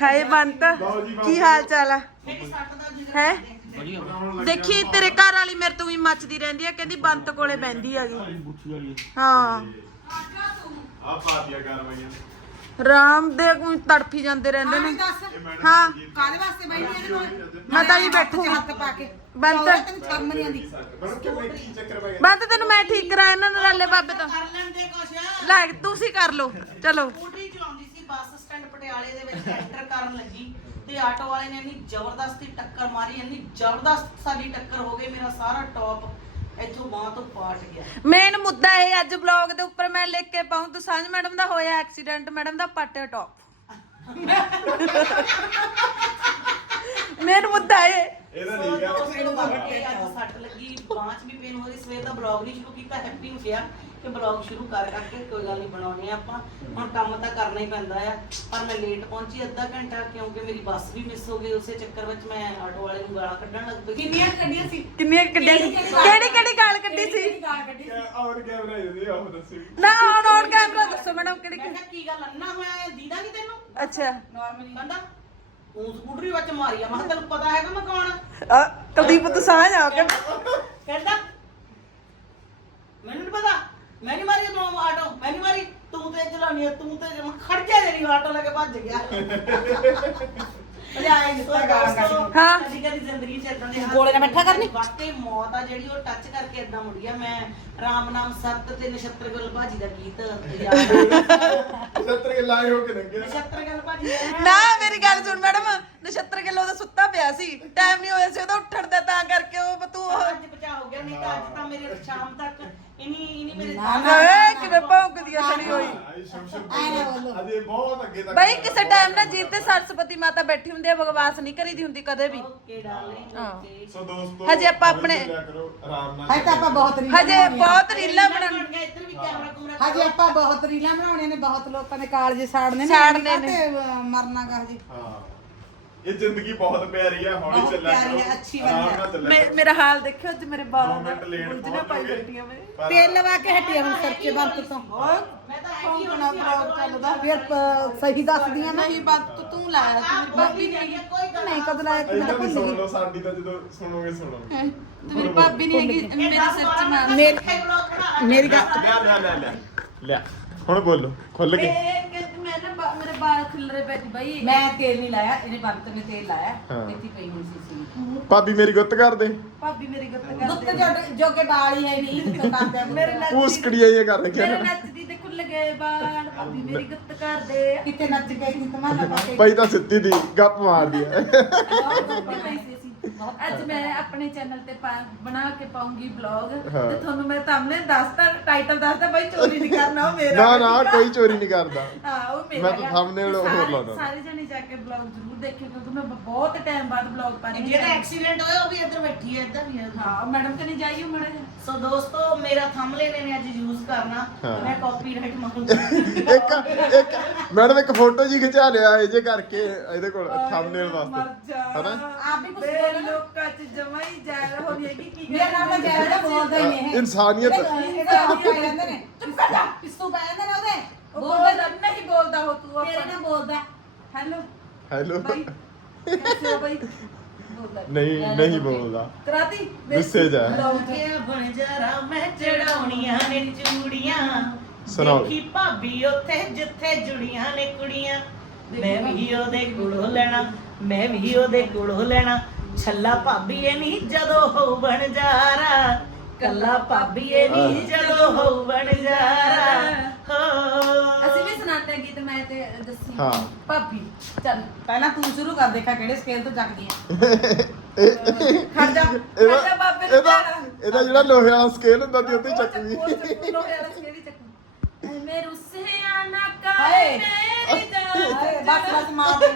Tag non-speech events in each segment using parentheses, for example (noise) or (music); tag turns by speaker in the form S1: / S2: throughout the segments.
S1: ਹਾਏ ਬੰਤ ਕੀ ਹਾਲ ਚਾਲ ਆ? ਹੈ? ਦੇਖੀ ਤੇਰੇ ਘਰ ਵਾਲੀ ਮੇਰੇ ਤੋਂ ਵੀ ਮੱਚਦੀ ਰਹਿੰਦੀ ਆ ਕਹਿੰਦੀ ਬੰਤ ਕੋਲੇ ਬੈੰਦੀ ਹੈਗੀ ਹਾਂ।
S2: ਆ ਪਾਤੀਆਂ ਕਾਰਵਾਈਆਂ
S1: ਰਾਮ ਦੇ ਕੋਈ ਤੜਫੀ ਜਾਂਦੇ ਰਹਿੰਦੇ ਨੇ। ਹਾਂ।
S3: ਕਾਦੇ ਵਾਸਤੇ ਬੈਠੀ ਇਹਦੇ ਕੋਲ
S1: ਮੈਂ ਤਾਂ ਹੀ ਬੈਠੂ
S3: ਹੱਥ ਪਾ ਕੇ।
S1: ਬੰਤ।
S3: ਤੈਨੂੰ ਸ਼ਰਮ ਨਹੀਂ ਆਉਂਦੀ।
S1: ਬੰਤ ਤੈਨੂੰ ਮੈਂ ਠੀਕ ਕਰਾਇਆ ਇਹਨਾਂ ਨਰਾਲੇ ਬਾਬੇ ਤੋਂ
S4: ਕਰ ਲੈਂਦੇ ਕੁਛ।
S1: ਲੈ ਤੁਸੀਂ ਕਰ ਲਓ। ਚਲੋ।
S4: ਸਕੂਟਰੀ ਚਲਾਉਂਦੀ ਸੀ ਬੱਸ ਪਟਿਆਲੇ ਦੇ ਵਿੱਚ ਐਂਟਰ ਕਰਨ ਲੱਗੀ ਤੇ ਆਟੋ ਵਾਲੇ ਨੇ ਇੰਨੀ ਜ਼ਬਰਦਸਤੀ ਟੱਕਰ ਮਾਰੀ ਇੰਨੀ ਜ਼ਬਰਦਸਤ ਸਾਡੀ ਟੱਕਰ ਹੋ ਗਈ ਮੇਰਾ ਸਾਰਾ ਟੌਪ ਇੱਥੋਂ ਬਾਹ ਤੋਂ ਪਾਟ ਗਿਆ।
S1: ਮੇਨ ਮੁੱਦਾ ਇਹ ਅੱਜ ਬਲੌਗ ਦੇ ਉੱਪਰ ਮੈਂ ਲਿਖ ਕੇ ਪਾਉਂ ਦਸਾਂਝ ਮੈਡਮ ਦਾ ਹੋਇਆ ਐਕਸੀਡੈਂਟ ਮੈਡਮ ਦਾ ਪਾਟੇ ਟੌਪ। (laughs) ਮੇਨ ਮੁੱਦਾ ਇਹ
S2: ਇਹਦਾ
S4: ਸੋ
S2: ਨਹੀਂ ਗਿਆ
S4: ਦੋਸਤੋ ਬਾਕੀ ਅੱਜ ਸੱਟ ਲੱਗੀ ਬਾਂਹ 'ਚ ਵੀ ਪੇਨ ਹੋ ਰਹੀ ਸਵੇਰ ਦਾ ਬਲੌਗ ਨਹੀਂ ਸ਼ੁਰੂ ਕੀਤਾ ਹੈਪੀ ਨੂੰ ਕਿਹਾ ਕਿ ਬਲੌਗ ਸ਼ੁਰੂ ਕਰ ਕਰਕੇ ਕੋਈ ਗੱਲ ਨਹੀਂ ਬਣਾਉਣੀ ਆ ਆਪਾਂ। ਹੁਣ ਕੰਮ ਤਾਂ ਕਰਨਾ ਹੀ ਪੈਂਦਾ ਆ ਪਰ ਮੈਂ ਲੇਟ ਪਹੁੰਚੀ ਅੱਧਾ ਘੰਟਾ ਕਿਉਂਕਿ ਮੇਰੀ ਬੱਸ ਵੀ ਮਿਸ ਹੋ ਗਈ ਉਸੇ ਚੱਕਰ ਵਿੱਚ ਮੈਂ ਆਟੋ ਵਾਲੇ ਨੂੰ ਗਾਲਾਂ ਕੱਢਣ ਲੱਗ ਪਈ।
S3: ਕਿੰਨੀਆਂ ਕੱਢੀਆਂ ਸੀ?
S1: ਕਿੰਨੀਆਂ ਕੱਢੀਆਂ ਸੀ? ਕਿਹੜੀ ਕਿਹੜੀ ਗਾਲ ਕੱਢੀ ਸੀ?
S3: ਗਾਲ ਕੱਢੀ ਸੀ?
S2: ਔਰ ਕੈਮਰਾ ਇਹਦੀ ਆਹ ਦੱਸੀ।
S1: ਨਾ ਔਨ ਔਨ ਕੈਮਰਾ ਦੱਸੋ ਮੈਡਮ ਕਿਹੜੀ
S4: ਮੈਂ ਕਿਹਾ ਕੀ ਗੱਲ ਅੰਨਾ ਹੋਇਆ ਹੈ ਦੀਦਾ ਨਹੀਂ ਤੈਨੂੰ?
S1: ਅੱਛਾ।
S3: ਨਾਰਮਲੀ
S4: ਕਹਿੰਦਾ ਤੂੰ ਸਕੂਟਰੀ ਵਿੱਚ ਮਾਰੀ ਆ ਮੈਂ ਕਿਹਾ ਤੈਨੂੰ ਪਤਾ ਹੈਗਾ ਮੈਂ ਕੌਣ ਆ?
S1: ਆ, ਕੁਲਦੀਪ ਦਸਾਂਝ ਆ ਕੇ
S4: ਕਹਿੰਦਾ ਮੈਨੂੰ ਨਹੀਂ ਪਤਾ ਮੈਂ ਨਹੀਂ ਮਾਰੀ ਤੂੰ ਆਟੋ ਮੈਂ ਨਹੀਂ ਮਾਰੀ ਤੂੰ ਤੇ ਚਲਾਉਣੀ ਆ ਤੂੰ ਤੇ ਮੈਂ ਖੜ ਗਿਆ ਜਿਹੜੀ ਆਟੋ ਲੈ ਕੇ ਭੱਜ ਗਿਆ
S3: ਆਏ ਦਿੱਤਾ ਗਾਲਾਂ ਕੱਢ
S1: ਹਾਂ।
S4: ਕਦੀ ਕਦੀ ਜ਼ਿੰਦਗੀ ਚ ਇਦਾਂ ਦੇ
S3: ਗੋਲੇ ਨਾਲ ਬੈਠਾ ਕਰਨੀ?
S4: ਵਾਕਈ ਮੌਤ ਆ ਜਿਹੜੀ ਉਹ ਟੱਚ ਕਰਕੇ ਇਦਾਂ ਮੁੜ ਗਿਆ ਮੈਂ ਰਾਮ ਨਾਮ ਸਤ ਤੇ ਨਛੱਤਰ ਗੁੱਲ ਭਾਜੀ ਦਾ ਗੀਤ ਯਾਦ
S2: 70 ਕੇ ਲਾਏ ਹੋ ਕੇ ਨੰਗੇ
S4: ਨਛੱਤਰ ਗੁੱਲ ਭਾਜੀ ਦਾ
S1: ਨਾ ਮੇਰੀ ਗੱਲ ਸੁਣ ਮੈਡਮ। ਨਛੱਤਰ ਕਿਲੋ ਦਾ ਸੁੱਤਾ ਪਿਆ ਸੀ। ਟਾਈਮ ਨਹੀਂ ਹੋਇਆ ਸੀ ਉਹਦਾ ਉੱਠਣ ਦਾ ਤਾਂ ਕਰਕੇ ਉਹ ਤੂੰ ਉਹ
S4: ਅੱਜ ਬਚਾ ਹੋ ਗਿਆ ਨਹੀਂ ਤਾਂ ਅੱਜ ਤਾਂ ਮੇਰੇ ਸ਼ਾਮ ਤੱਕ ਇਨੀ ਇਨੀ ਮੇਰੇ
S1: ਓਏ ਕਿਵੇਂ ਭੌਂਕਦੀ ਆ ਸੜੀ ਹੋਈ।
S2: ਆਈ ਸ਼ਮ ਸ਼ਮ
S3: ਆਏ ਨਾ ਬੋਲੋ।
S2: ਅਜੇ ਬਹੁਤ ਅੱਗੇ ਤੱਕ
S1: ਬਈ ਕਿਸੇ ਟਾਈਮ ਨਾ ਜੀਰ ਤੇ ਸਰਸਵਤੀ ਮਾਤਾ ਬੈਠੀ ਹੁੰਦੀ ਆ ਬਕਵਾਸ ਨਹੀਂ ਕਰੀਦੀ ਹੁੰਦੀ ਕਦੇ ਵੀ।
S4: ਓਕੇ ਡਾਰਲਿੰਗ
S1: ਹਾਂ।
S4: ਓਕੇ
S2: ਸੋ ਦੋਸਤੋ
S1: ਹਜੇ ਆਪਾਂ ਆਪਣੇ-
S2: ਚੱਲਿਆ ਕਰੋ, ਆਰਾਮ ਨਾਲ
S3: ਹਜੇ ਤਾਂ ਆਪਾਂ ਬਹੁਤ ਰੀਲਾਂ
S1: ਹਜੇ
S3: ਬਣਾਉਣੀਆਂ।
S1: ਬਹੁਤ ਰੀਲਾਂ
S4: ਬਣ ਗਿਆ ਇੱਧਰ ਵੀ ਕੈਮਰਾ ਕੁਮਰਾ
S3: ਹਜੇ ਆਪਾਂ ਬਹੁਤ ਰੀਲਾਂ ਬਣਾਉਣੀਆਂ ਨੇ ਬਹੁਤ ਲੋਕਾਂ ਦੇ ਕਾਲਜ ਸਾੜਨੇ ਨੇ
S1: ਸਾੜਨੇ ਨੇ।
S3: ਤੇ ਅਹ, ਮਰਨਾ
S2: ਹਾਂ। ਇਹ ਜ਼ਿੰਦਗੀ ਬਹੁਤ ਪਿਆਰੀ ਆ ਹੌਲੀ
S3: ਬਹੁਤ
S2: ਚੱਲਿਆ
S3: ਪਿਆਰੀ
S2: ਕਰੋ।
S3: ਆ, ਅੱਛੀ
S2: ਆਰਾਮ
S3: ਬਣ ਜਾ।
S2: ਨਾਲ ਚੱਲਿਆ
S1: ਮੇ-
S2: ਕਰੋ।
S1: ਮੇਰਾ ਹਾਲ ਦੇਖਿਓ ਅੱਜ ਮੇਰੇ
S2: ਦੋ
S1: ਬਾਲਾਂ
S2: ਮਿੰਟ ਲੇਟ
S1: ਉਲਝੀਆਂ ਪਾਈ
S2: ਪਹੁੰਚੋਗੇ।
S1: ਬੈਠੀਆਂ ਮੇਰੇ
S2: ਪਰ-
S3: ਤੇਲ ਲਵਾ ਕੇ ਹਟਿਆ ਹੁਣ ਸਰਚੇ ਬੰਤ ਤੋਂ।
S4: ਮੈਂ ਤਾਂ ਹੈਗੀ ਹੁਣ
S3: ਨਾ ਬਲੌਗ ਚੱਲਦਾ? ਫਿਰ ਅਹ, ਸਹੀ ਦੱਸਦੀਆਂ ਨਾ
S1: ਨਹੀਂ ਬਾਤ ਤੂੰ ਲਾਇਆ
S4: ਆਹ ਬਾਬੀ ਨਹੀਂ ਹੈ ਕੋਈ ਗੱਲ
S3: ਨਹੀਂ ਕਦ ਲਾਇਆ ਕਿ
S2: ਇਹਨਾਂ
S3: ਮੈਂ
S2: ਦੀ
S3: ਭੁੱਲ
S2: ਸੁਣ
S3: ਗਈ।
S2: ਲਓ ਸਾਡੀ ਤਾਂ ਜਦੋਂ ਸੁਣੋਗੇ ਸੁਣੋਗੇ।
S1: ਤੂੰ ਮੇਰੀ ਭਾਬੀ ਨਹੀਂ ਹੈਗੀ ਮੇਰੇ ਸਿਰ 'ਚ ਮਾਰ।
S3: ਮੇਰੀ- ਮੇਰੀ ਗੱਲ
S2: ਲੈ ਲੈ ਲੈ ਲੈ ਲੈ। ਹੁਣ ਬੋਲੋ ਖੁੱਲ ਕੇ
S1: ਇਹ ਕਹਿੰਦੀ ਮੈਂ ਨਾ ਬਾ- ਮੇਰੇ ਬਾਲ ਖਿਲਰੇ ਪਏ ਸੀ ਬਾਈ।
S3: ਮੈਂ ਤੇਲ ਨਹੀਂ ਲਾਇਆ ਇਹਨੇ ਬੰਤ ਨੇ ਤੇਲ ਲਾਇਆ
S2: ਹਾਂ।
S3: ਇੱਥੇ ਪਈ ਹੋਈ ਸੀ ਸੀ
S2: ਭਾਬੀ ਮੇਰੀ ਗੁੱਤ ਕਰ ਦੇ
S1: ਭਾਬੀ ਮੇਰੀ ਗੱਤ
S3: ਗੁੱਤ
S1: ਕਰਦੇ।
S3: ਜੋ ਜੋ ਕੇ ਵਾਲ ਹੀ ਹੈ ਨਹੀਂ ਤਾਂ ਕਰਦੇ
S1: ਮੇਰੇ ਨਾਲ
S2: ਪੂਸਕੜੀਆਂ ਇਹ ਕਰ ਰੱਖਿਆ।
S1: ਮੇਰੇ
S2: ਨਾ
S1: ਨੱਚਦੀ ਤੇ ਖੁੱਲ ਗਏ ਬਾਲ। ਭਾਬੀ ਮੇਰੀ ਗੱਤ ਕਰਦੇ
S3: ਕਿਤੇ ਨੱਚ ਤਮਾਨਾ ਪਾ ਕੇ
S2: ਪਈ ਤਾਂ ਸਿੱਧੀ ਦੀ ਗੱਪ ਮਾਰਦੀ ਆ।
S1: ਅੱਜ ਮੈਂ ਆਪਣੇ ਚੈਨਲ ਤੇ ਪਾ- ਬਣਾ ਕੇ ਪਾਉਂਗੀ ਵਲੌਗ
S2: ਹਾਂ।
S1: ਤੇ ਤੁਹਾਨੂੰ ਮੈਂ ਸਾਹਮਣੇ ਦੱਸਦਾ ਟਾਈਟਲ ਦੱਸਦਾ ਬਾਈ ਚੋਰੀ ਨਹੀਂ ਕਰਨਾ ਉਹ ਮੇਰਾ
S2: ਨਾ ਨਾ? ਕੋਈ ਚੋਰੀ ਨਹੀਂ ਕਰਦਾ
S1: ਹਾਂ ਉਹ ਮੇਰਾ
S2: ਮੈਂ ਤਾਂ
S1: ਗਾ।
S2: thumbnail ਹੋਰ ਲਾਉਂਦਾ।
S1: ਸਾਰੇ ਜਣੇ ਜਾ ਕੇ ਵਲੌਗ ਜ਼ਰੂਰ ਦੇਖਿਓ ਕਿਉਂਕਿ ਮੈਂ ਬਹੁਤ ਟਾਈਮ ਬਾਅਦ ਵਲੌਗ ਪਾ ਰਹੀ
S4: ਜਿਹੜਾ ਐਕਸੀਡੈਂਟ ਹੋਇਆ ਉਹ ਵੀ ਇੱਧਰ ਬੈਠੀ ਹੈ ਇੱਧਰ ਵੀ ਹੈ
S1: ਹਾਂ ਮੈਡਮ ਕਨੇ ਜਾਈਓ ਮੜੇ
S4: ਸੋ ਦੋਸਤੋ ਮੇਰਾ ਥੰਬਨੇਲ ਨੇ ਅੱਜ ਯੂਜ਼ ਕਰਨਾ
S2: ਹਾਂ।
S4: ਮੈਂ ਕਾਪੀਰਾਈਟ ਮੰਗੂੰਗਾ (laughs)
S2: ਇੱਕ ਇੱਕ ਮੈਡਮ ਇੱਕ ਫੋਟੋ ਜੀ ਖਿਚਾ ਲਿਆ ਇਹ ਜੇ ਕਰਕੇ ਇਹਦੇ ਕੋਲ ਥੰਬਨੇਲ ਵਾਸਤੇ ਹਨਾ?
S3: ਆਪ ਵੀ
S1: ਬੇ
S3: ਬੋਲੋ।
S1: ਲੋਕਾਂ ਚ ਜਮਾ ਹੀ ਜਾਇਰ ਹੋਣੀ ਹੈਗੀ ਕੀ
S3: ਮੇਰਾ ਨਾਮ ਤਾਂ ਜੈਵੜਾ ਬੋਲਦਾ ਹੀ ਨਹੀਂ ਹੈ
S2: ਇਨਸਾਨੀਅਤ।
S3: ਇਹਦੇ ਆਪ ਪੈ ਜਾਂਦੇ ਨੇ। ਚੁੱਪ ਕਰ ਜਾ। ਪਿੱਸੂ ਪੈ ਜਾਂਦੇ ਨੇ ਉਹਦੇ।
S1: ਉਹ
S3: ਬੋਲਦਾ
S1: ਬੋਲਦਾ ਨਹੀਂ। ਬੋਲਦਾ ਹੋ ਤੂੰ
S3: ਤੇਰੇ ਨਾਲ ਬੋਲਦਾ।
S1: ਹੈਲੋ।
S2: ਹੈਲੋ।
S1: ਬਾਈ। ਕੈਸੇ ਹੋ ਬਾਈ। ਬੋਲਦਾ।
S2: ਨਹੀਂ ਨਹੀਂ ਬੋਲਦਾ।
S1: ਕਰਾਤੀ?
S2: ਗੁੱਸੇ ਜਾ।
S4: ਕੇ ਬਣ ਜਰਾ ਮੈਂ ਚੜਾਉਣੀਆਂ ਨੇ ਚੂੜੀਆਂ।
S2: ਸੁਣਾਓ।
S4: ਦੇਖੀ ਭਾਬੀ ਉੱਥੇ ਜਿੱਥੇ ਜੁੜੀਆਂ ਨੇ ਕੁੜੀਆਂ। ਮੈਂ ਵੀ ਉਹਦੇ ਕੋਲੋਂ ਲੈਣਾ। ਮੈਂ ਵੀ ਉਹਦੇ ਕੋਲੋਂ ਲੈਣਾ। ਛੱਲਾ ਭਾਬੀ ਇਹ ਨਹੀਂ ਜਦੋਂ ਹੋ ਬਣ ਜਾਰਾ। ਕੱਲਾ ਭਾਬੀ ਇਹ ਨਹੀਂ ਜਦੋਂ ਹੋ ਬਣ ਜਾਰਾ। ਹੋ।
S1: ਅਸੀਂ ਵੀ ਸੁਣਾਉਂਦੇ ਹਾਂ ਗੀਤ ਮੈਂ ਤੇ ਦੱਸੀ।
S2: ਹਾਂ।
S1: ਭਾਬੀ ਚੱਲ
S3: ਪਹਿਲਾਂ ਤੂੰ ਸ਼ੁਰੂ ਕਰ ਦੇਖਾ ਕਿਹੜੇ ਸਕੇਲ ਤੋਂ ਚੱਕਦੀ ਹੈ
S1: ਖੜ ਜਾ ਖੜ
S2: ਇਹਦਾ
S1: ਜਾ ਬਾਬੇ ਨੂੰ
S2: ਇਹਦਾ
S1: ਜਾਣਾ।
S2: ਇਹਦਾ ਜਿਹੜਾ ਲੋਹੇ ਵਾਲਾ ਸਕੇਲ ਹੁੰਦਾ ਸੀ ਉੱਤੇ ਚੱਕਦੀ
S1: ਮੈਂ ਰੁੱਸੇ ਆਣਾ ਕਰ
S3: ਹਾਏ।
S1: ਮੇਰੀ
S3: ਹਾਏ, ਬਸ ਬਸ ਮਾਰ ਦੇ।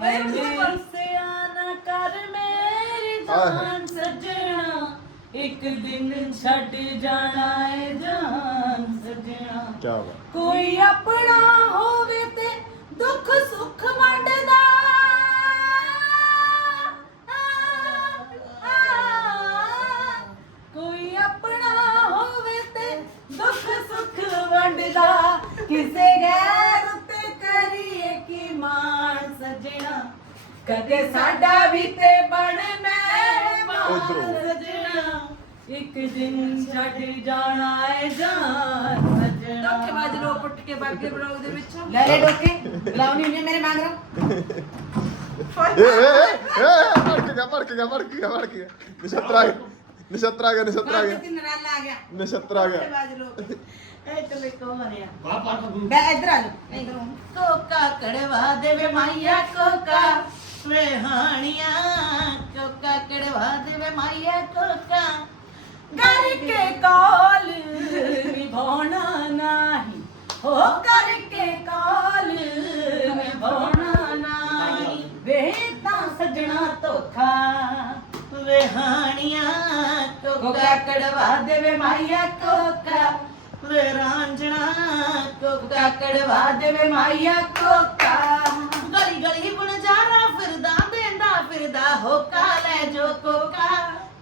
S1: ਮੈਂ ਰੁੱਸੇ ਆਣਾ ਕਰ ਮੇਰੀ ਜਾਨ ਸਜਣਾ ਇੱਕ ਦਿਨ ਛੱਡ ਜਾਣਾ ਏ ਜਾਨ ਸਜਣਾ।
S2: ਕੀ ਬਾਤ।
S3: ਕੋਈ ਆਪਣਾ ਹੋਵੇ ਤੇ ਦੁੱਖ ਸੁੱਖ
S1: ਲੋ ਪੁੱਟ ਕੇ ਬਾਗੇ ਬਲੌਗ ਦੇ ਵਿੱਚੋਂ।
S3: ਲੈ ਲੈ ਡੋਕੇ ਲਾਉਣੀ ਨਹੀਂ ਮੇਰੇ ਮੰਗ ਰਹਾ
S2: ਏ ਏ ਏ ਏ, ਭੜਕ ਗਿਆ ਭੜਕ ਗਿਆ ਭੜਕ ਗਿਆ ਭੜਕ ਗਿਆ। ਨਛੱਤਰ ਆ ਗਿਆ ਨਛੱਤਰ ਆ ਗਿਆ ਨਛੱਤਰ ਆ ਗਿਆ
S3: ਤੇ ਨਰਾਲਾ ਆ ਗਿਆ।
S2: ਨਛੱਤਰ ਆ ਗਿਆ।
S3: ਬਾਜ ਲੋ
S4: ਇਹ ਚੱਲੇ ਕੋ ਮਰਿਆ
S3: ਬੈ ਇੱਧਰ ਆ ਜਾ। ਇੱਧਰ
S4: ਕੋਕਾ ਕੜਵਾ ਦੇਵੇ ਮਾਈਆ ਕੋਕਾ। ਵੇ ਹਾਣੀਆਂ ਕੋਕਾ ਕੜਵਾ ਦੇਵੇ ਮਾਈਆ ਕੋਕਾ। ਕੋਕਾ ਕੜਵਾ ਦੇਵੇ ਮਾਈਆ ਕੋਕਾ। ਵੇ ਰਾਂਝਣਾ ਕੋਕਾ ਕੜਵਾ ਦੇਵੇ ਮਾਈਆ ਕੋਕਾ। ਗਲੀ ਗਲੀ ਬੁਣਜਾਰਾ ਫਿਰਦਾ ਦੇਂਦਾ ਫਿਰਦਾ ਹੋਕਾ ਲੈ ਜੋ ਕੋਕਾ।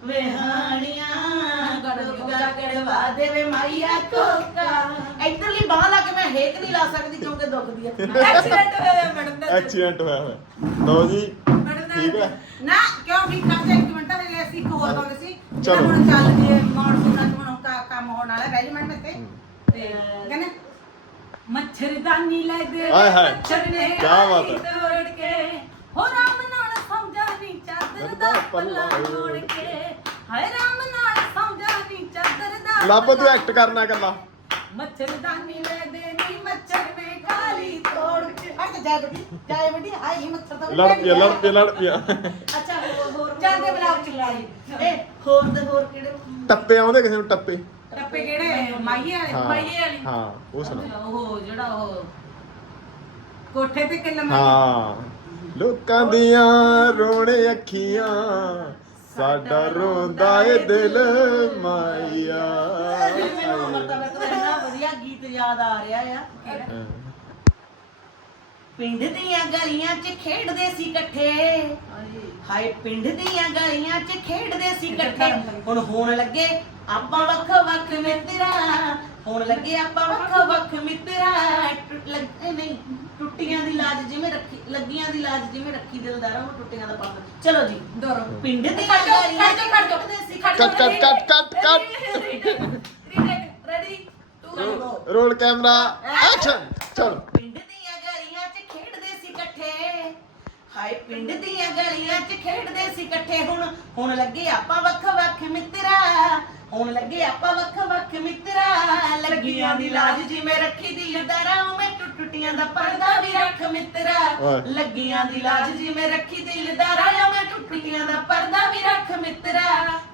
S4: ਵੇ ਹਾਣੀਆਂ ਕੋਕਾ ਕੜਵਾ ਦੇਵੇ ਮਾਈਆ ਕੋਕਾ। ਇਧਰਲੀ ਬਾਹ ਲਾ ਕੇ ਮੈਂ ਹੇਕ ਨਹੀਂ ਲਾ ਸਕਦੀ ਕਿਉਂਕਿ ਦੁਖਦੀ ਹੈ (laughs)
S3: ਐਕਸੀਡੈਂਟ ਹੋਇਆ ਮੈਡਮ ਦਾ
S2: ਐਕਸੀਡੈਂਟ ਹੋਇਆ ਹੋਇਆ। ਲਓ ਜੀ ਠੀਕ ਹੈ।
S3: ਨਾ ਕਿਉਂ ਠੀਕ ਕਰਦੇ? ਇੱਕ ਮਿੰਟ ਹਲੇ ਅਸੀਂ ਇੱਕ ਹੋਰ ਪਾਉਂਦੇ ਸੀ
S2: ਚਲੋ।
S3: ਹੁਣ ਚੱਲ ਜੇ ਮੌਨਸੂਨ ਦਾ ਹੁਣ ਕਾ- ਕੰਮ ਹੋਣ ਵਾਲਾ ਰੈਜੀਮੈਂਟ ਵਿੱਚ ਤੇ ਤੇ ਕਹਿੰਦੇ ਮੱਛਰਦਾਨੀ ਲੈ ਦੇ
S2: ਹਾਏ ਹਾਏ।
S3: ਮੱਛਰ ਨੇ
S2: ਕਿਆ ਬਾਤ ਹੈ।
S3: ਤੋੜ ਕੇ ਹੋ ਰਾਮ ਨਾਲ ਸਮਝਾ ਨੀ ਚਾਦਰ ਦਾ ਪੱਲਾ ਤੋੜ ਕੇ ਹਾਏ ਰਾਮ ਨਾਲ ਸਮਝਾ ਨੀ ਚਾਦਰ ਦਾ
S2: ਲੱਭ ਤੂੰ
S3: ਪੱਲਾ
S2: ਐਕਟ ਕਰਨਾ ਕੱਲਾ
S3: ਮੱਛਰਦਾਨੀ ਲੈ ਦੇ ਨੀ ਮੱਛਰ ਨੇ ਖਾਲੀ ਤੋੜ ਕੇ
S4: ਅੱਛਾ ਜਾ ਬੇਟੀ ਜਾ ਬੇਟੀ ਆਈ ਮੱਛਰ ਦਾ
S2: ਲੜ ਪਿਆ ਲੜ ਪਿਆ ਲੜ ਪਿਆ
S4: ਅੱਛਾ ਹੋਰ ਹੋਰ।
S3: ਜਾਂਦੇ ਬਲਾਕ ਚਲਾਈ
S4: ਇਹ ਹੋਰ ਦੇ ਹੋਰ ਕਿਹੜੇ?
S2: ਟੱਪੇ ਆਉਂਦੇ ਕਿਸੇ ਨੂੰ ਟੱਪੇ।
S3: ਟੱਪੇ ਕਿਹੜੇ? ਮਾਈਏ ਵਾਲੇ?
S2: ਹਾਂ
S3: ਮਾਈਏ ਵਾਲੀ?
S2: ਹਾਂ ਉਹ ਸੁਣਾ।
S3: ਅੱਛਾ, ਉਹ ਜਿਹੜਾ ਉਹ ਕੋਠੇ ਤੇ
S2: ਹਾਂ। ਲੋਕਾਂ ਦੀਆਂ ਰੋਣੇ ਅੱਖੀਆਂ ਸਾਡਾ ਰੋਂਦਾ ਏ ਦਿਲ ਮਾਇਆ
S4: ਮੈਨੂੰ ਪਤਾ ਲੱਗਦਾ ਇੰਨਾ ਵਧੀਆ ਗੀਤ ਯਾਦ ਆ ਰਿਹਾ ਆ।
S2: ਹਾਂ।
S4: ਪਿੰਡ ਦੀਆਂ ਗਲੀਆਂ 'ਚ ਖੇਡਦੇ ਸੀ ਇਕੱਠੇ। ਹਾਏ। ਪਿੰਡ ਦੀਆਂ ਗਲੀਆਂ 'ਚ ਖੇਡਦੇ ਸੀ ਇਕੱਠੇ। ਹੁਣ ਹੋਣ ਲੱਗੇ ਆਪਾਂ ਵੱਖ ਵੱਖ ਮਿੱਤਰਾ। ਹੁਣ ਲੱਗੇ ਆਪਾਂ ਵੱਖ ਵੱਖ ਮਿੱਤਰਾ। ਲੱਗ- ਨਹੀਂ ਟੁੱਟੀਆਂ ਦੀ ਲਾਜ ਜਿਵੇਂ ਰੱਖੀ ਲੱਗੀਆਂ ਦੀ ਲਾਜ ਜਿਵੇਂ ਰੱਖੀ ਦਿਲਦਾਰਾ ਉਹ ਟੁੱਟੀਆਂ ਦਾ ਪੰਗ ਚਲੋ ਜੀ
S3: ਦੋਰੋ
S4: ਪਿੰਡ
S3: ਜਾਓ,
S4: ਗਲੀਆਂ 'ਚ। ਖੇਡਦੇ ਸੀ
S2: ਕੱਟ ਕੱਟ ਕੱਟ ਕੱਟ। ਕੱਟ
S3: ਰੈਡੀ
S2: ਰੋਲ ਕੈਮਰਾ ਐਕਸ਼ਨ ਚਲ।
S4: ਹਾਏ ਪਿੰਡ ਦੀਆਂ ਗਲੀਆਂ 'ਚ ਖੇਡਦੇ ਸੀ ਇਕੱਠੇ ਹੁਣ। ਹੁਣ ਲੱਗੇ ਆਪਾਂ ਵੱਖ ਵੱਖ ਮਿੱਤਰਾ। ਹੁਣ ਲੱਗੇ ਆਪਾਂ ਵੱਖ ਵੱਖ ਮਿੱਤਰਾ। ਲੱਗੀਆਂ ਦੀ ਲਾਜ ਜਿਵੇਂ ਰੱਖੀ ਦੀ ਲਦਾਰਾ ਉਵੇਂ ਟੁੱਟ ਟੁੱਟੀਆਂ ਦਾ ਪਰਦਾ ਵੀ ਰੱਖ ਮਿੱਤਰਾ।
S2: ਓਏ।
S4: ਲੱਗੀਆਂ ਦੀ ਲਾਜ ਜਿਵੇਂ ਰੱਖੀ ਦੀ ਲਦਾਰਾ ਉਵੇਂ ਟੁੱਟੀਆਂ ਦਾ ਪਰਦਾ ਵੀ ਰੱਖ ਮਿੱਤਰਾ।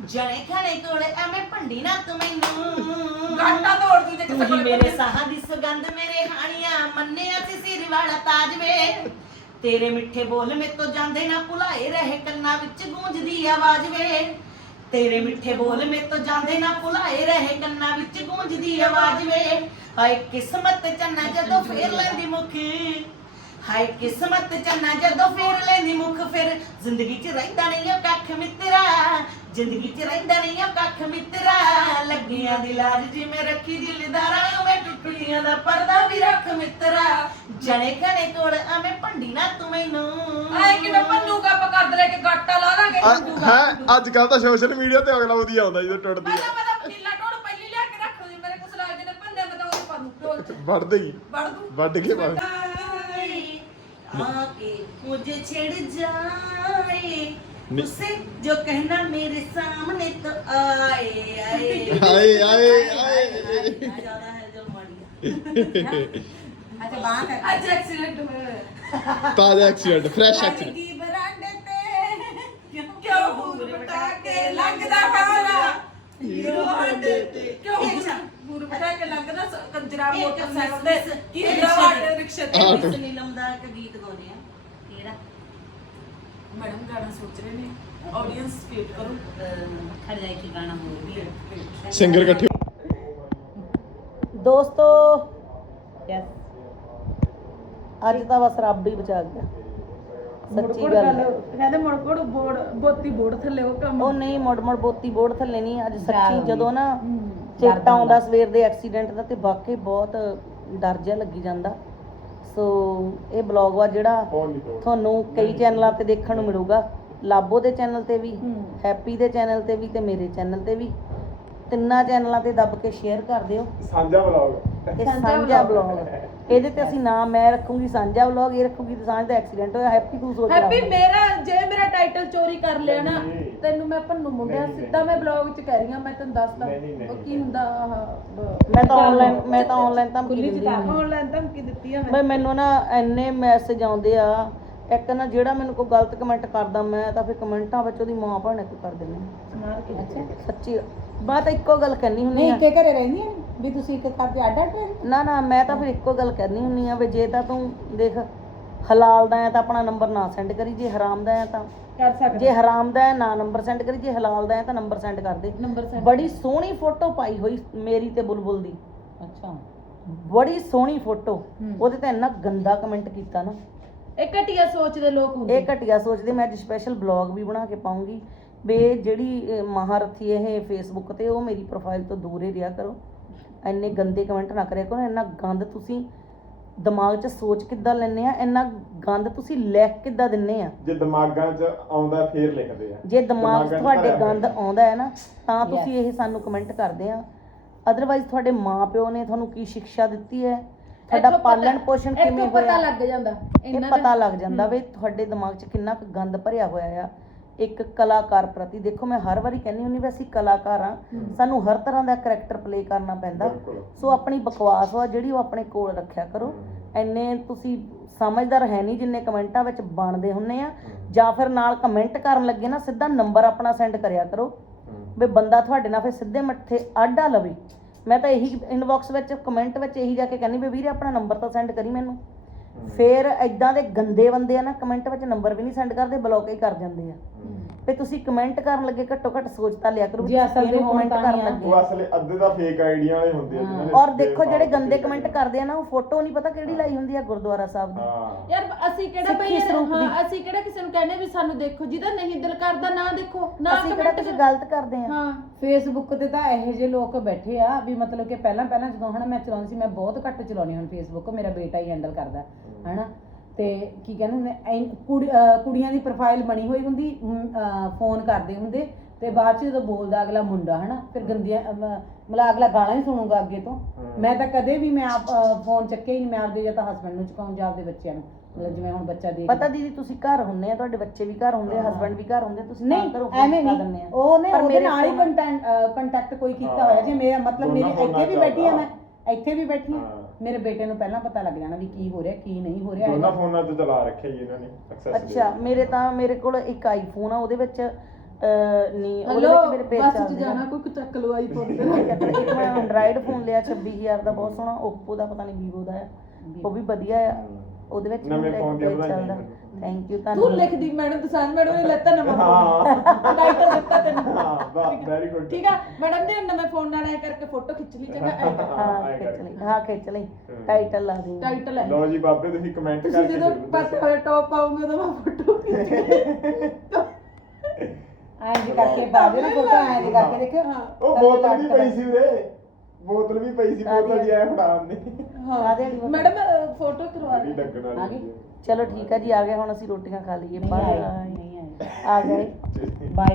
S4: ਜਣੇ ਖਣੇ ਕੋਲੇ ਐਵੇਂ ਭੰਡੀ ਨਾ ਤੂੰ ਮੈਨੂੰ।
S3: ਗਾਟਾ ਤੋੜ ਦੂ ਜੇ
S4: ਤੂੰ ਹੀ
S3: ਕੋਲ
S4: ਮੇਰੇ ਸਾਹਾਂ ਦੀ ਸੁਗੰਧ ਮੇਰੇ ਹਾਣੀਆਂ ਮੰਨਿਆ ਸੀ ਸਿਰ ਵਾਲਾ ਤਾਜ ਵੇ ਤੇਰੇ ਮਿੱਠੇ ਬੋਲ ਮੇਰੇ ਤੋਂ ਜਾਂਦੇ ਨਾ ਭੁਲਾਏ, ਰਹੇ ਕੰਨਾਂ ਵਿੱਚ ਗੂੰਜਦੀ ਆਵਾਜ਼ ਵੇ। ਤੇਰੇ ਮਿੱਠੇ ਬੋਲ ਮੇਰੇ ਤੋਂ ਜਾਂਦੇ ਨਾ ਭੁਲਾਏ, ਰਹੇ ਕੰਨਾਂ ਵਿੱਚ ਗੂੰਜਦੀ ਆਵਾਜ਼ ਵੇ। ਹਾਏ ਕਿਸਮਤ ਚੰਨਾ ਜਦੋਂ ਫੇਰ ਲੈਂਦੀ ਮੁਖੀ। ਹਾਏ ਕਿਸਮਤ ਚੰਨਾ ਜਦੋਂ ਫੇਰ ਲੈਂਦੀ ਮੁਖ ਫਿਰ। ਜ਼ਿੰਦਗੀ 'ਚ ਰਹਿੰਦਾ ਨਹੀਂ ਉਹ ਕੱਖ ਮਿੱਤਰਾ। ਜ਼ਿੰਦਗੀ 'ਚ ਰਹਿੰਦਾ ਨਹੀਂ ਉਹ ਕੱਖ ਮਿੱਤਰਾ। ਲੱਗੀਆਂ ਦੀ ਲਾਜ ਜਿਵੇਂ ਰੱਖੀ ਦਿਲਦਾਰਾ ਉਵੇਂ ਟੁੱਟੀਆਂ ਦਾ ਪਰਦਾ ਵੀ ਰੱਖ ਮਿੱਤਰਾ। ਜਣੇ ਖਣੇ ਕੋਲ ਐਵੇਂ ਭੰਡੀ ਨਾ ਤੂੰ ਮੈਨੂੰ।
S3: ਆਏ ਕਿਵੇਂ ਪੰਨੂ ਕੱਪ ਕਰ ਲੈ ਕੇ ਗਾਟਾ ਲਾ ਦਾਂਗੇ
S2: ਹੈ ਅੱਜ ਕੱਲ ਤਾਂ ਸੋਸ਼ਲ ਮੀਡੀਆ ਤੇ ਅਗਲਾ ਉਹਦੀ ਆਉਂਦਾ ਜਦੋਂ ਟੁੱਟਦੀ
S3: ਪਹਿਲਾਂ
S2: ਆ
S3: ਪਹਿਲਾਂ ਪਤੀਲਾ ਟੋੜ ਪਹਿਲੀ ਲਿਆ ਕੇ ਰੱਖ ਲਈ ਮੇਰੇ ਕੁਛ ਲੱਗਦੇ ਨੇ ਪੰਨੇ ਮੈਂ ਤਾਂ ਚ।
S2: ਵੱਢ ਦੇਗੀ
S3: ਵੜ ਦੂ।
S2: ਵੱਢ ਕੇ ਵੱਢ
S4: आके मुझे छेड़ जाए
S2: नहीं।
S4: उसे जो कहना मेरे सामने तो आए आए
S2: ਆਏ ਆਏ ਆਏ
S4: ज्यादा है जो मारिया
S3: ਅੱਛਾ ਬਾਹਰ ਹੈ ਅੱਜ ਐਕਸੀਡੈਂਟ ਹੋਇਆ
S2: ਤਾਜ਼ਾ ਐਕਸੀਡੈਂਟ ਫਰੈਸ਼ ਐਕਸੀਡੈਂਟ
S3: ਦੀ ਬਰਾਂਡੇ ਤੇ ਕਿਉਂ ਬੂਰ ਬਟਾ ਕੇ ਲੰਘਦਾ ਹਾਲਾ ਹੀਰੋ ਹੰਡੇ ਤੇ ਕਿਉਂ ਬੂਰ ਬਟਾ ਕੇ ਲੰਘਦਾ ਸ- ਕੰਜਰਾ ਮੋਟਰਸਾਈਕਲ ਤੇ ਕੀ ਰਵਾੜੇ ਰਿਕਸ਼ਾ ਤੇ
S2: ਆਹ।
S4: ਇਸ ਨੀਲਮ ਦਾ ਇੱਕ ਗੀਤ ਗਾਉਂਦੇ ਆ ਕਿਹੜਾ
S3: ਮੈਡਮ ਗਾਣਾ ਸੋਚ ਰਹੇ ਨੇ। ਆਡੀਅנס ਵੇਟ ਕਰੋ।
S4: ਖੜ ਜਾਏ ਕਿ ਗਾਣਾ ਹੋਰ ਵੀ। ਹੈ
S2: ਸਿੰਗਰ ਇਕੱਠੇ
S4: ਦੋਸਤੋ ਯੈਸ ਅੱਜ ਤਾਂ ਬਸ ਰੱਬ ਹੀ ਬਚਾ ਗਿਆ। ਸੱਚੀ ਗੱਲ ਹੈ।
S3: ਕਹਿੰਦੇ ਮੁੜ ਕੋੜ ਬੋੜ ਬੋਤੀ ਬੋੜ ਥੱਲੇ ਉਹ ਕੰਮ।
S4: ਉਹ ਨਹੀਂ ਮੋੜ ਮੋੜ ਬੋਤੀ ਬੋੜ ਥੱਲੇ ਨਹੀਂ। ਅੱਜ ਸੱਚੀ ਜਦੋਂ ਨਾ ਚੇਤਾ ਆਉਂਦਾ ਸਵੇਰ ਦੇ ਐਕਸੀਡੈਂਟ ਦਾ ਤੇ ਵਾਕਈ ਬਹੁਤ ਡਰ ਜਿਹਾ ਲੱਗੀ ਜਾਂਦਾ। ਸੋ ਇਹ ਬਲੌਗ ਵਾ ਜਿਹੜਾ ਤੁਹਾਨੂੰ ਕਈ ਚੈਨਲਾਂ ਤੇ ਦੇਖਣ ਨੂੰ ਮਿਲੂਗਾ। ਲਾਬੋ ਦੇ ਚੈਨਲ ਤੇ ਵੀ ਹੈਪੀ ਦੇ ਚੈਨਲ ਤੇ ਵੀ ਤੇ ਮੇਰੇ ਚੈਨਲ ਤੇ ਵੀ। ਤਿੰਨਾਂ ਚੈਨਲਾਂ ਤੇ ਦੱਬ ਕੇ ਸ਼ੇਅਰ ਕਰ ਦਿਓ।
S2: ਸਾਂਝਾ
S4: ਇਹ ਸਾਂਝਾ ਬਲੌਗ। ਇਹਦੇ ਤੇ ਅਸੀਂ ਨਾਮ ਮੈਂ ਰੱਖੂੰਗੀ ਸਾਂਝਾ ਬਲੌਗ ਇਹ ਰੱਖੂਗੀ ਤੇ ਸਾਂਝ ਦਾ ਐਕਸੀਡੈਂਟ ਹੋਇਆ ਹੈਪੀ ਤੂੰ ਸੋਚ
S1: ਹੈਪੀ ਮੇਰਾ ਜੇ ਮੇਰਾ ਟਾਈਟਲ ਚੋਰੀ ਕਰ ਲਿਆ ਨਾ। ਤੈਨੂੰ ਮੈਂ ਭੰਨੂ ਮੁੰਡਿਆ ਸਿੱਧਾ ਮੈਂ ਬਲੌਗ 'ਚ ਕਹਿ ਰਹੀ ਹਾਂ ਮੈਂ ਤੈਨੂੰ ਦੱਸਦਾ। ਉਹ ਕੀ ਹੁੰਦਾ ਆਹ
S4: ਮੈਂ ਤਾਂ ਆਨਲਾਈਨ ਮੈਂ ਤਾਂ ਆਨਲਾਈਨ ਧਮਕੀ
S1: ਖੁੱਲੀ
S4: ਦਿੰਦੀ
S1: ਕਿਤਾਬ
S4: ਹਾਂ।
S1: ਆਨਲਾਈਨ ਧਮਕੀ ਦਿੱਤੀ ਆ ਮੈਂ।
S4: ਬਈ ਮੈਨੂੰ ਨਾ ਇੰਨੇ ਮੈਸੇਜ ਆਉਂਦੇ ਆ ਇੱਕ ਨਾ ਜਿਹੜਾ ਮੈਨੂੰ ਕੋਈ ਗਲਤ ਕਮੈਂਟ ਕਰਦਾ ਮੈਂ ਤਾਂ ਫਿਰ ਕਮੈਂਟਾਂ ਵਿੱਚ ਉਹਦੀ ਮਾਂ ਭੈਣ ਇੱਕ ਕਰ ਦਿੰਦੀ ਹਾਂ।
S1: ਮਾਰ ਕੇ ਅੱਛਾ
S4: ਸੱਚੀ। ਬਾਤ ਤਾਂ ਇੱਕੋ ਗੱਲ ਕਰਨੀ ਹੁੰਦੀ
S1: ਨਹੀਂ ਇੱਕੇ ਘਰੇ ਰਹਿੰਦੀਆਂ ਨੇ? ਵੀ ਤੁਸੀਂ ਇੱਕ ਘਰ ਦੇ ਅੱਡ ਅੱਡ ਰਹਿੰਦੇ
S4: ਨਾ ਨਾ ਮੈਂ ਤਾਂ ਫਿਰ ਇੱਕੋ ਗੱਲ ਕਰਨੀ ਹੁੰਨੀ ਆ ਵੀ ਜੇ ਤਾਂ ਤੂੰ ਦੇਖ ਹਲਾਲ ਦਾ ਹੈ ਤਾਂ ਆਪਣਾ ਨੰਬਰ ਨਾ ਸੈਂਡ ਕਰੀ ਜੇ ਹਰਾਮ ਦਾ ਹੈ ਤਾਂ।
S1: ਕਰ ਸਕਦੇ।
S4: ਜੇ ਹਰਾਮ ਦਾ ਹੈ ਨਾ ਨੰਬਰ ਸੈਂਡ ਕਰੀ ਜੇ ਹਲਾਲ ਦਾ ਹੈ ਤਾਂ ਨੰਬਰ ਸੈਂਡ ਕਰ ਦੇ।
S1: ਨੰਬਰ ਸੈਂਡ
S4: ਬੜੀ ਸੋਹਣੀ ਫੋਟੋ ਪਾਈ ਹੋਈ ਮੇਰੀ ਤੇ ਬੁਲਬੁਲ ਦੀ।
S1: ਅੱਛਾ।
S4: ਬੜੀ ਸੋਹਣੀ ਫੋਟੋ
S1: ਹੂੰ।
S4: ਉਹਦੇ ਤੇ ਇੰਨਾ ਗੰਦਾ ਕਮੈਂਟ ਕੀਤਾ ਨਾ।
S1: ਇਹ ਘਟੀਆ ਸੋਚ ਦੇ ਲੋਕ ਹੁੰਦੇ।
S4: ਇਹ ਘਟਿਆ ਸੋਚਦੇ ਮੈਂ ਅੱਜ ਸਪੈਸ਼ਲ ਬਲੌਗ ਵੀ ਬਣਾ ਕੇ ਪਾਉਂਗੀ। ਵੀ ਇਹ ਜਿਹੜੀ ਅਹ, ਮਹਾਰਥੀ ਇਹ ਫੇਸਬੁੱਕ ਤੇ ਉਹ ਮੇਰੀ ਪ੍ਰੋਫਾਈਲ ਤੋਂ ਦੂਰ ਹੀ ਰਿਹਾ ਕਰੋ। ਇੰਨੇ ਗੰਦੇ ਕਮੈਂਟ ਨਾ ਕਰਿਆ ਕਰੋ ਇੰਨਾ ਗੰਦ ਤੁਸੀਂ ਦਿਮਾਗ 'ਚ ਸੋਚ ਕਿੱਦਾਂ ਲੈਂਦੇ ਆ ਇੰਨਾ ਗੰਦ ਤੁਸੀਂ ਲਿਖ ਕਿੱਦਾਂ ਦਿੰਨੇ ਆ?
S2: ਜੇ ਦਿਮਾਗਾਂ 'ਚ ਆਉਂਦਾ ਫੇਰ ਲਿਖਦੇ ਆ।
S4: ਜੇ ਦਿਮਾਗ 'ਚ ਤੁਹਾਡੇ ਗੰਦ ਆਉਂਦਾ ਹੈ ਨਾ ਤਾਂ ਤੁਸੀਂ ਇਹ ਸਾਨੂੰ ਕਮੈਂਟ ਕਰਦੇ ਆ। ਅਦਰਵਾਈਜ਼ ਤੁਹਾਡੇ ਮਾਪਿਓ ਨੇ ਤੁਹਾਨੂੰ ਕੀ ਸਿੱਖਿਆ ਦਿੱਤੀ ਹੈ? ਤੁਹਾਡਾ
S1: ਪਤਾ-
S4: ਪਾਲਣ ਪੋਸ਼ਣ ਕਿਵੇਂ
S1: ਇੱਥੋਂ ਪਤਾ
S4: ਹੋਇਆ?
S1: ਲੱਗ ਜਾਂਦਾ।
S4: ਇਹ ਪਤਾ ਲੱਗ ਜਾਂਦਾ ਵੀ ਤੁਹਾਡੇ ਦਿਮਾਗ 'ਚ ਕਿੰਨਾ ਕੁ ਗੰਦ ਭਰਿਆ ਹੋਇਆ ਆ। ਇੱਕ ਕਲਾਕਾਰ ਪ੍ਰਤੀ। ਦੇਖੋ ਮੈਂ ਹਰ ਵਾਰੀ ਕਹਿੰਦੀ ਹੁੰਦੀ ਵੀ ਅਸੀਂ ਕਲਾਕਾਰ ਆ ਸਾਨੂੰ ਹਰ ਤਰ੍ਹਾਂ ਦਾ ਕਰੈਕਟਰ ਪਲੇ ਕਰਨਾ ਪੈਂਦਾ। ਸੋ ਆਪਣੀ ਬਕਵਾਸ ਆ ਜਿਹੜੀ ਉਹ ਆਪਣੇ ਕੋਲ ਰੱਖਿਆ ਕਰੋ। ਐਨੇ ਤੁਸੀਂ ਸਮਝਦਾਰ ਹੈ ਨਹੀਂ ਜਿੰਨੇ ਕਮੈਂਟਾਂ ਵਿੱਚ ਬਣਦੇ ਹੁੰਨੇ ਆ। ਜਾਂ ਫਿਰ ਨਾਲ ਕਮੈਂਟ ਕਰਨ ਲੱਗੇ ਨਾ ਸਿੱਧਾ ਨੰਬਰ ਆਪਣਾ ਸੈਂਡ ਕਰਿਆ ਕਰੋ। ਵੀ ਬੰਦਾ ਤੁਹਾਡੇ ਨਾਲ ਫਿਰ ਸਿੱਧੇ ਮੱਥੇ ਆਡਾ ਲਵੇ। ਮੈਂ ਤਾਂ ਇਹੀ ਇਨਬਾਕਸ ਵਿੱਚ ਕਮੈਂਟ ਵਿੱਚ ਇਹੀ ਜਾ ਕੇ ਕਹਿੰਦੀ ਵੀ ਵੀਰੇ ਆਪਣਾ ਨੰਬਰ ਤਾਂ ਸੈਂਡ ਕਰੀ ਮੈਨੂੰ। ਫਿਰ ਐਦਾਂ ਦੇ ਗੰਦੇ ਬੰਦੇ ਆ ਨਾ ਕਮੈਂਟ ਵਿੱਚ ਨੰਬਰ ਵੀ ਨਹੀਂ ਸੈਂਡ ਕਰਦੇ ਬਲੌਕ ਹੀ ਕਰ ਜਾਂਦੇ ਆ। ਵੀ ਤੁਸੀਂ ਕਮੈਂਟ ਕਰਨ ਲੱਗੇ ਘੱਟੋ ਘੱਟ ਸੋਚ ਤਾਂ ਲਿਆ ਕਰੋ ਵੀ
S1: ਜੇ ਅਸਲ ਦੇ ਹੋਣ ਤਾਂ
S4: ਕਰਨ
S1: ਹੀ ਆ।
S4: ਲੱਗੇ।
S2: ਉਹ ਅਸਲੇ ਅੱਧੇ ਤਾਂ ਫੇਕ ਆਈਡੀਆਂ ਵਾਲੇ ਹੁੰਦੇ ਆ ਜਿਨ੍ਹਾਂ ਨੇ
S4: ਔਰ ਦੇਖੋ ਜਿਹੜੇ ਗੰਦੇ ਕਮੈਂਟ ਕਰਦੇ ਆ ਨਾ ਉਹ ਫੋਟੋ ਨਹੀਂ ਪਤਾ ਕਿਹੜੀ ਲਾਈ ਹੁੰਦੀ ਆ ਗੁਰਦੁਆਰਾ ਸਾਹਿਬ ਦੀ।
S2: ਹਾਂ।
S1: ਯਾਰ ਅਸੀਂ ਕਿਹੜਾ
S4: ਸਿੱਖੀ
S1: ਬਈ ਯਾਰ,
S4: ਸਰੂਪ ਦੀ।
S1: ਹਾਂ ਅਸੀਂ ਕਿਹੜਾ ਕਿਸੇ ਨੂੰ ਕਹਿੰਦੇ ਵੀ ਸਾਨੂੰ ਦੇਖੋ ਜਿਹਦਾ ਨਹੀਂ ਦਿਲ ਕਰਦਾ ਨਾ ਦੇਖੋ ਨਾ
S4: ਅਸੀਂ ਕਿਹੜਾ ਕੁਝ ਗਲਤ ਕਰਦੇ ਆ।
S1: ਹਾਂ।
S3: ਫੇਸਬੁੱਕ ਤੇ ਤਾਂ ਇਹੋ ਜਿਹੇ ਲੋਕ ਬੈਠੇ ਆ ਵੀ ਮਤਲਬ ਕਿ ਪਹਿਲਾਂ ਪਹਿਲਾਂ ਜਦੋਂ ਹਨਾ ਮੈਂ ਚਲਾਉਂਦੀ ਸੀ ਮੈਂ ਬਹੁਤ ਘੱਟ ਚਲਾਉਣੀ ਹੁਣ ਫੇਸਬੁੱਕ ਮੇਰਾ ਬੇਟਾ ਹੀ ਹੈਂਡਲ ਕਰਦਾ ਹਨਾ? ਤੇ ਕੀ ਕਹਿੰਦੇ ਹੁੰਦੇ ਐਂ ਕੁੜੀ- ਅਹ ਕੁੜੀਆਂ ਦੀ ਪ੍ਰੋਫਾਈਲ ਬਣੀ ਹੋਈ ਹੁੰਦੀ ਫੋਨ ਕਰਦੇ ਹੁੰਦੇ ਤੇ ਬਾਅਦ ਚ ਜਦੋਂ ਬੋਲਦਾ ਅਗਲਾ ਮੁੰਡਾ ਹਨਾ ਫਿਰ ਗੰਦੀਆਂ ਅਹ, ਮ- ਮਤਲਬ ਅਗਲਾ ਗਾਲਾਂ ਹੀ ਸੁਣੂਗਾ ਅੱਗੇ ਤੋਂ। ਮੈਂ ਤਾਂ ਕਦੇ ਵੀ ਮੈਂ ਆਪ ਫੋਨ ਚੱਕਿਆ ਹੀ ਨਹੀਂ ਮੈਂ ਆਪਦੇ ਜਾਂ ਤਾਂ ਹਸਬੰਡ ਨੂੰ ਚੁਕਾਉਂ ਜਾਂ ਆਪਦੇ ਬੱਚਿਆਂ ਨੂੰ। ਮਤਲਬ ਜਿਵੇਂ ਹੁਣ ਬੱਚਾ ਦੇਖ
S4: ਪਤਾ ਦੀਦੀ ਤੁਸੀਂ ਘਰ ਹੁੰਨੇ ਆ ਤੁਹਾਡੇ ਬੱਚੇ ਵੀ ਘਰ ਹੁੰਦੇ ਆ ਹਸਬੰਡ ਵੀ ਘਰ ਹੁੰਦੇ ਆ, ਤੁਸੀਂ
S3: ਨਹੀਂ ਐਵੇਂ ਨਹੀਂ।
S4: ਪਰ
S3: ਉਹਦੇ
S4: ਮੇਰੇ
S3: ਨਾਲ ਹੀ
S4: phone-
S3: ਕੰਟੈਕਟ ਕੋਈ ਕੀਤਾ
S2: ਹਾਂ।
S3: ਹੋਇਆ ਜੇ ਮੇਰਾ ਮਤਲਬ ਮੇਰੀ
S2: ਦੋਨਾਂ
S3: ਇੱਥੇ ਵੀ ਬੈਠੀ ਆ ਮੈਂ ਇੱਥੇ ਵੀ ਬੈਠੀ ਆ।
S2: ਹਾਂ।
S3: ਮੇਰੇ ਬੇਟੇ ਨੂੰ ਪਹਿਲਾਂ ਪਤਾ ਲੱਗ ਜਾਣਾ ਵੀ ਕੀ ਹੋ ਰਿਹਾ ਕੀ ਨਹੀਂ ਹੋ ਰਿਹਾ
S2: ਦੋਨਾਂ। ਫੋਨਾਂ ਤੇ ਚਲਾ ਰੱਖਿਆ ਜੀ ਇਹਨਾਂ ਨੇ ਐਕਸੈਸ
S4: ਅੱਛਾ ਮੇਰੇ ਤਾਂ ਮੇਰੇ ਕੋਲ ਇੱਕ ਆਈਫੋਨ ਆ ਉਹਦੇ ਵਿੱਚ ਅਹ, ਨਹੀਂ ਉਹਦੇ ਵਿੱਚ ਮੇਰੇ ਪੇਜ
S1: ਬੱਸ ਚ
S4: ਚੱਲਦੇ ਆ
S1: ਜਾਣਾ ਕੋਈ ਚੱਕ ਲੋ ਆਈਫੋਨ (laughs)
S4: ਇੱਕ ਮੈਂ ਐਂਡਰਾਇਡ ਫੋਨ ਲਿਆ 26000 ਦਾ ਬਹੁਤ ਸੋਹਣਾ Oppo ਦਾ ਪਤਾ ਨਹੀਂ Vivo ਦਾ ਆ। ਉਹ ਵੀ ਵਧੀਆ ਆ। ਉਹਦੇ ਵਿੱਚ
S2: ਨਵੇਂ
S4: ਮੇਰਾ ਇੱਕ
S2: phone ਦੀ
S4: page
S2: ਵਧਾਈਆਂ
S4: ਚੱਲਦਾ। ਥੈਂਕ ਯੂ
S1: ਤੂੰ
S4: ਤੁਹਾਨੂੰ
S1: ਲਿਖਦੀ ਮੈਡਮ ਦਸਾਨ ਮੈਡਮ ਨੇ ਲੈਤਾ ਨਵਾਂ
S2: ਹਾਂ।
S1: ਟਾਈਟਲ ਦਿੱਤਾ ਤੈਨੂੰ।
S2: ਹਾਂ ਵੈਰੀ ਗੁੱਡ
S1: ਠੀਕ ਆ? ਮੈਡਮ ਦੇ ਨਵੇਂ ਫੋਨ ਨਾਲ ਐ ਕਰਕੇ ਫੋਟੋ ਖਿੱਚ ਲਈ ਚੰਗਾ।
S4: ਹਾਂ
S2: ਐਂ
S4: ਖਿੱਚ। ਲਈ। ਹਾਂ ਖਿੱਚ ਲਈ। ਟਾਈਟਲ ਲਾ ਦੇ
S1: ਟਾਈਟਲ ਹੈ
S2: ਲਓ ਜੀ ਬਾਬੇ ਤੁਸੀਂ ਕਮੈਂਟ
S1: ਤੁਸੀਂ
S2: ਕਰਕੇ
S1: ਜਦੋਂ
S2: ਜ਼ਰੂਰ
S1: ਪੱਟ
S2: ਦੱਸੋ।
S1: ਹੋਏ ਟੌਪ ਪਾਉਂਗੇ ਉਦੋਂ ਮੈਂ ਫੋਟੋ ਖਿੱਚ
S3: ਐਂ ਜੀ ਕਰਕੇ ਦੇ ਨਾ ਫੋਟੋ ਐਂ ਜੀ ਕਰਕੇ ਦੇਖਿਓ।
S2: ਉਹ ਬੋਤਲ ਵੀ ਪਈ ਸੀ ਉਰੇ। ਬੋਤਲ ਵੀ ਪਈ ਸੀ ਬੋਤਲ ਜੀ ਐ ਫੜਾਉਣ ਨੇ
S4: ਕਾਹਦੇ ਵਾਲੀ ਬੋਤਲ?
S1: ਮੈਡਮ ਫੋਟੋ ਕਰਵਾ
S2: ਜਿਹੜੀ
S3: ਆ
S2: ਵਾਲੀ
S3: ਗਈ?
S4: ਚਲੋ ਠੀਕ ਆ ਜੀ ਆ ਗਏ ਹੁਣ ਅਸੀਂ ਰੋਟੀਆਂ ਖਾ ਲਈਏ।
S3: ਨਹੀਂ
S4: ਬਾਏ।
S3: ਨਹੀਂ ਆਈ
S4: ਆ ਗਏ।
S3: ਬਾਏ।